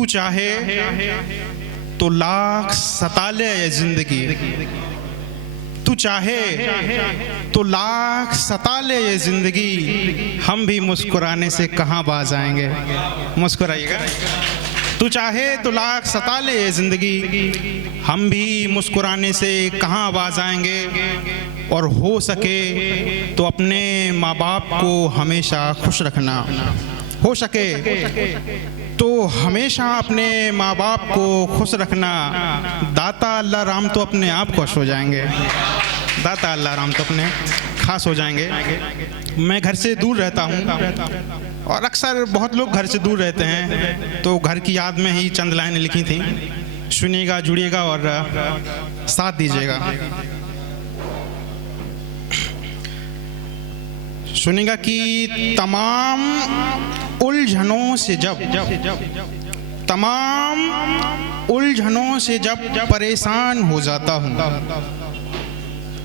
तू चाहे तो लाख सता ले ये जिंदगी, तू चाहे तो लाख सता ले ये जिंदगी, हम भी मुस्कुराने से कहाँ बाज आएंगे। मुस्कुराइएगा। तू चाहे तो लाख सता ले ये जिंदगी, हम भी मुस्कुराने से कहाँ बाज आएंगे। और हो सके तो अपने माँ बाप को हमेशा खुश रखना, हो सके तो हमेशा अपने माँ बाप को खुश रखना। दाता अल्लाह राम तो अपने आप खुश हो जाएंगे, दाता अल्लाह राम तो अपने खास हो जाएंगे। मैं घर से दूर रहता हूँ और अक्सर बहुत लोग घर से दूर रहते हैं, तो घर की याद में ही चंद लाइनें लिखी थी, सुनिएगा, जुड़िएगा और साथ दीजिएगा। सुनिएगा कि तमाम उलझनों से जब परेशान हो जाता हूँ,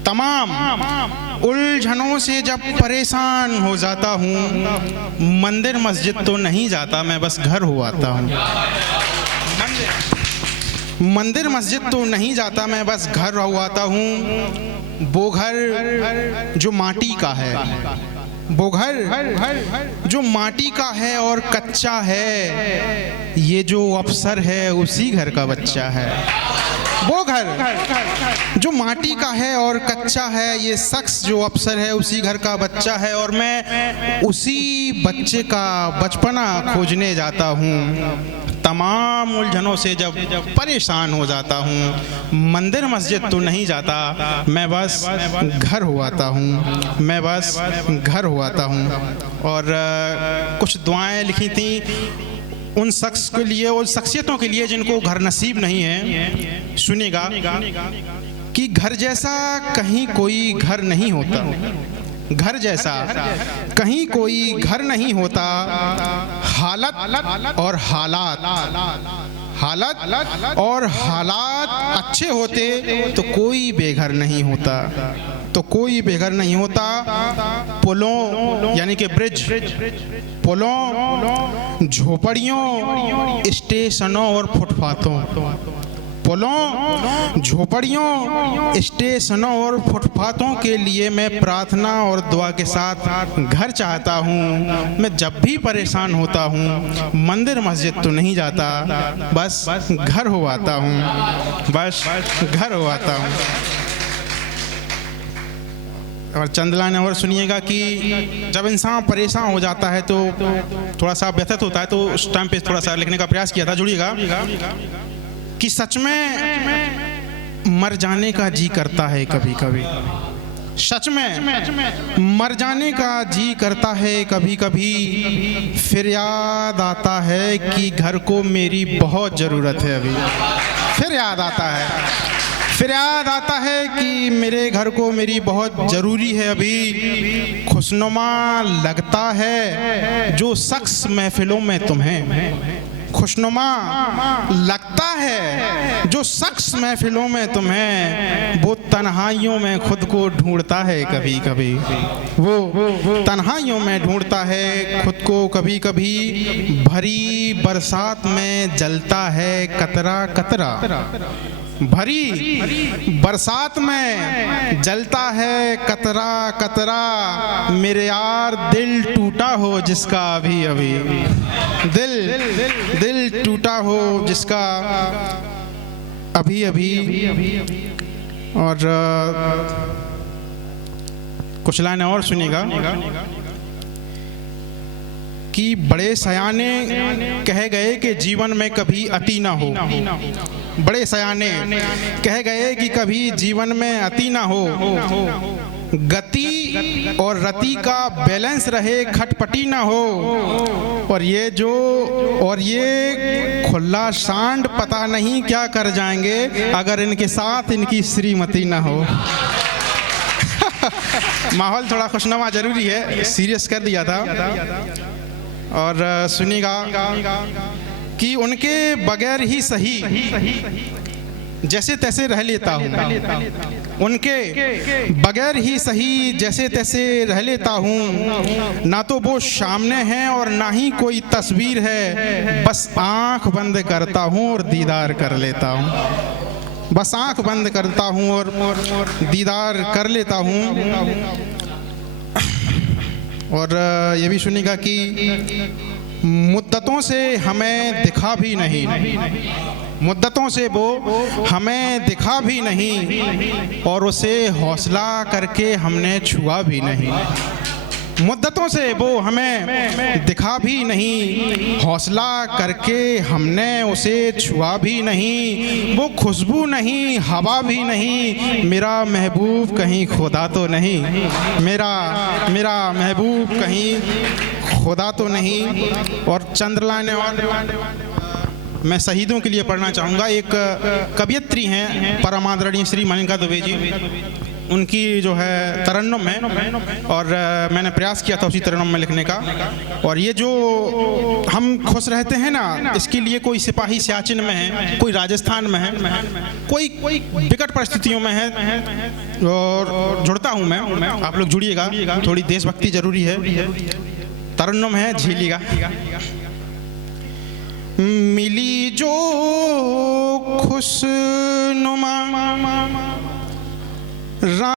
तमाम उलझनों से जब परेशान हो जाता हूँ, मंदिर मस्जिद तो नहीं जाता, मैं बस घर हो आता हूँ। मंदिर मस्जिद तो नहीं जाता, मैं बस घर हो आता हूँ। वो घर जो माटी का है, वो घर जो माटी का है और कच्चा है, ये जो अफसर है उसी घर का बच्चा है। वो घर जो माटी का है और कच्चा है, ये शख्स जो अफसर है उसी घर का बच्चा है, और मैं उसी बच्चे का बचपना खोजने जाता हूँ। तमाम उलझनों से जब परेशान हो जाता हूँ, मंदिर मस्जिद तो नहीं जाता, मैं बस घर हो आता हूँ, मैं बस घर हो आता हूँ। और कुछ दुआएं लिखी थी उन शख्स के लिए, उन शख्सियतों के लिए जिनको घर नसीब नहीं है। सुनिएगा कि घर जैसा कहीं कोई घर नहीं होता, घर जैसा कहीं कोई घर नहीं होता। हालत और हालात अच्छे होते तो कोई बेघर नहीं होता, तो कोई बेघर नहीं होता। पुलों यानी कि ब्रिज, पुलों, झोपड़ियों, स्टेशनों और फुटपाथों, पुलों, झोपड़ियों, स्टेशनों और फुटपाथों के लिए मैं प्रार्थना और दुआ के साथ घर चाहता हूँ। मैं जब भी परेशान होता हूँ, मंदिर मस्जिद तो नहीं जाता, बस घर हो आता हूँ, बस घर हो आता हूँ। और चंदलाने और सुनिएगा कि जब इंसान परेशान हो जाता है तो थोड़ा सा व्यथित होता है, तो उस टाइम पे थोड़ा सा लिखने का प्रयास किया था। जुड़िएगा कि सच में मर जाने का जी करता है कभी कभी, सच में मर जाने का जी करता है कभी कभी। फिर याद आता है कि घर को मेरी बहुत ज़रूरत है अभी, फिर याद आता है कि मेरे घर को मेरी बहुत ज़रूरी है अभी। खुशनुमा लगता है जो शख्स महफिलों में तुम्हें, खुशनुमा लगता है जो शख्स महफिलों में तुम्हें, वो तन्हाइयों में खुद को ढूंढता है कभी कभी, वो तन्हाइयों में ढूंढता है खुद को कभी कभी। भरी बरसात में जलता है कतरा कतरा, भरी बरसात में जलता है कतरा कतरा। मेरे यार दिल टूटा हो जिसका अभी अभी, दिल टूटा हो जिसका अभी अभी। और कुछ लाइनें और सुनिएगा कि बड़े सयाने कह गए कि जीवन में कभी अति ना हो, बड़े सयाने कह गए कि कभी जीवन में अति ना हो। गति और रति का बैलेंस रहे, खटपटी ना हो। और ये खुला सांड पता नहीं क्या कर जाएंगे अगर इनके साथ इनकी श्रीमती ना हो। माहौल थोड़ा खुशनुमा जरूरी है, सीरियस कर दिया था। और सुनिएगा कि उनके बगैर ही सही जैसे तैसे रह लेता हूँ, उनके बगैर ही सही जैसे तैसे रह लेता हूँ। ना तो वो सामने हैं और ना ही कोई तस्वीर है, बस आँख बंद करता हूँ और दीदार कर लेता हूँ। बस आँख बंद करता हूँ और दीदार कर लेता हूँ। और ये भी सुनिएगा कि मुद्दतों से हमें दिखा भी नहीं, मुद्दतों से वो हमें दिखा भी नहीं और उसे हौसला करके हमने छुआ भी नहीं। मुद्दतों से वो हमें दिखा भी नहीं, हौसला करके हमने उसे छुआ भी नहीं। वो खुशबू नहीं, हवा भी नहीं, मेरा महबूब कहीं खुदा तो नहीं, मेरा महबूब कहीं खुदा तो नहीं। और चंद लाइनें और मैं शहीदों के लिए पढ़ना चाहूँगा। एक कवयित्री हैं परमादरणीय श्री मनिका दुबे जी, उनकी जो है तरन्नुम है और मैंने प्रयास किया था उसी तरन्नुम में लिखने का। और ये जो हम खुश रहते हैं ना, इसके लिए कोई सिपाही सियाचिन में है, कोई राजस्थान में है, कोई विकट परिस्थितियों में है और जुड़ता हूँ मैं, आप लोग जुड़िएगा, थोड़ी देशभक्ति जरूरी है। तरन्नुम है, झेलिएगा। मिली जो खुशनुमा